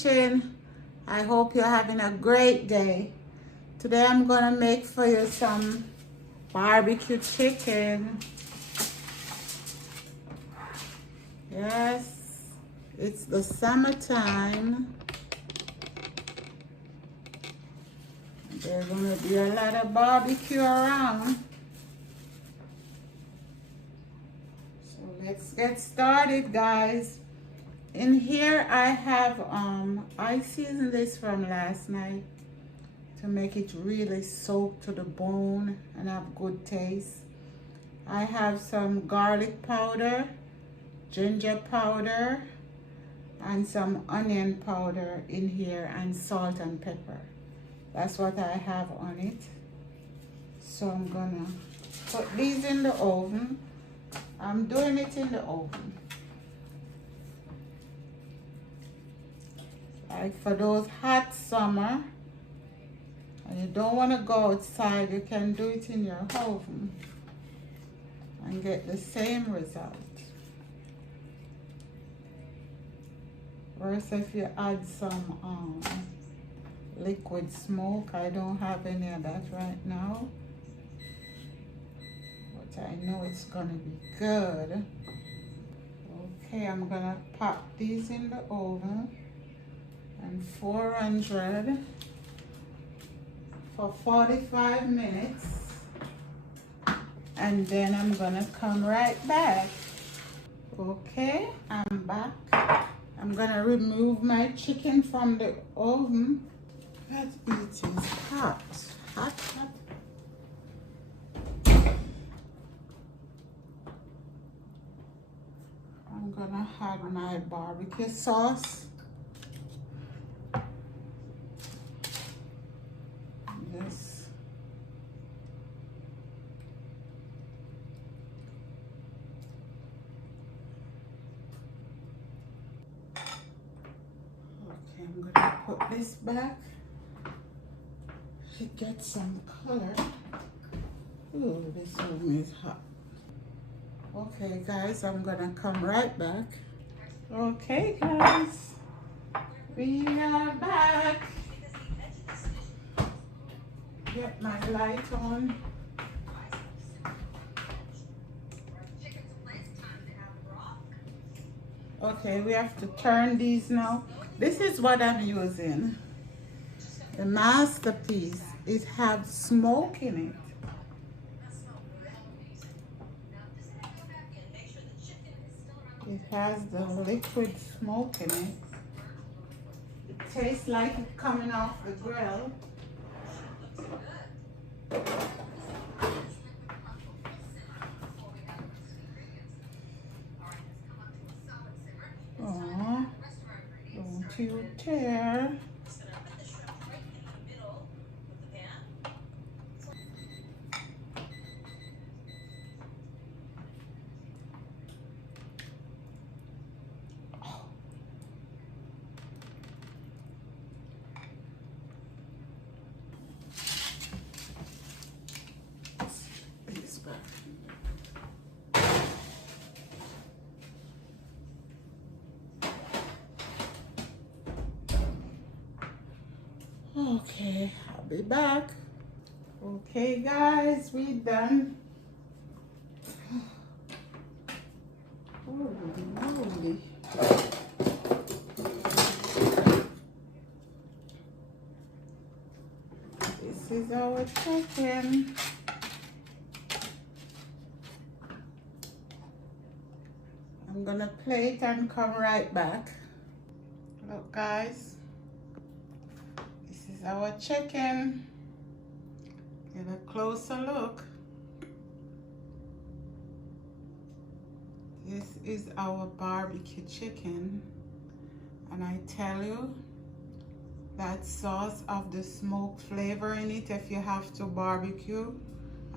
kitchen. I hope you're having a great day. Today I'm gonna make for you some barbecue chicken. Yes, it's the summertime. There's gonna be a lot of barbecue around. So let's get started, guys. In here I have I seasoned this from last night to make it really soak to the bone and have good taste. I have some garlic powder, ginger powder, and some onion powder in here, and salt and pepper. That's what I have on it. So I'm gonna put these in the oven. I'm doing it in the oven. Like for those hot summer and you don't want to go outside, you can do it in your oven and get the same result. Versus if you add some liquid smoke. I don't have any of that right now, but I know it's gonna be good. Okay, I'm gonna pop these in the oven and 400 for 45 minutes, and then I'm gonna come right back. Okay, I'm back. I'm gonna remove my chicken from the oven. That it is hot, hot, hot. I'm gonna add my barbecue sauce. This. Okay, I'm gonna put this back. To get some color. Ooh, this oven is hot. Okay, guys, I'm gonna come right back. Okay, guys, we are back. Get my light on. Okay, we have to turn these now. This is what I'm using. The Masterpiece. It has smoke in it. It has the liquid smoke in it. It tastes like it's coming off the grill. Oh, don't you dare. Okay, I'll be back. Okay, guys, we done. Holy moly. This is our chicken. I'm gonna plate and come right back. Look, guys. This is our chicken. Get a closer look. This is our barbecue chicken. And I tell you, that sauce of the smoke flavor in it, if you have to barbecue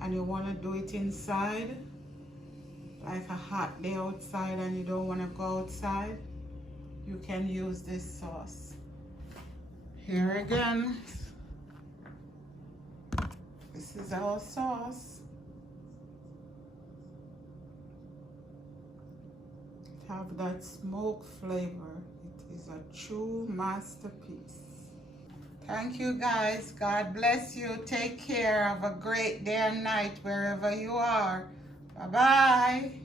and you want to do it inside, like a hot day outside and you don't want to go outside, you can use this sauce. Here again, this is our sauce. It have that smoke flavor. It is a true masterpiece. Thank you guys. God bless you. Take care. Have a great day and night wherever you are. Bye-bye.